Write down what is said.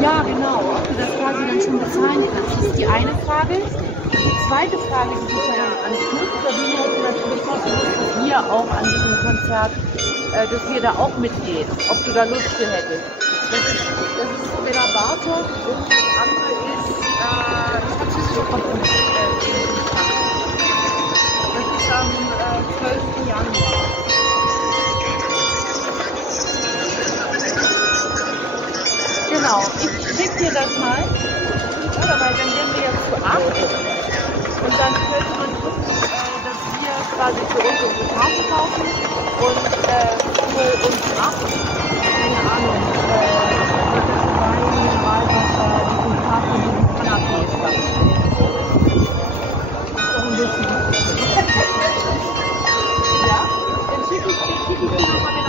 Ja, genau, ob du das quasi dann schon bezahlen kannst. Das ist die eine Frage. Die zweite Frage, die sich daran anknüpft, Sabine hätte natürlich auch Lust, dass wir auch an diesem Konzert, dass wir da auch mitgehen, ob du da Lust für hättest. Das ist Bela Bartok und das andere ist das französische Komponist. Das ist am 12. Januar. Genau, ich schick dir das mal, oder? Weil dann wären wir jetzt zu 8 und dann könnte man gucken, dass wir quasi für uns unsere Karte kaufen und für uns 8, keine Ahnung, Wein, Mineralwasser, diesen Kaffee, diesen Canapés dann. Das ist doch ein bisschen. Ja? Dann schicke ich dir nochmal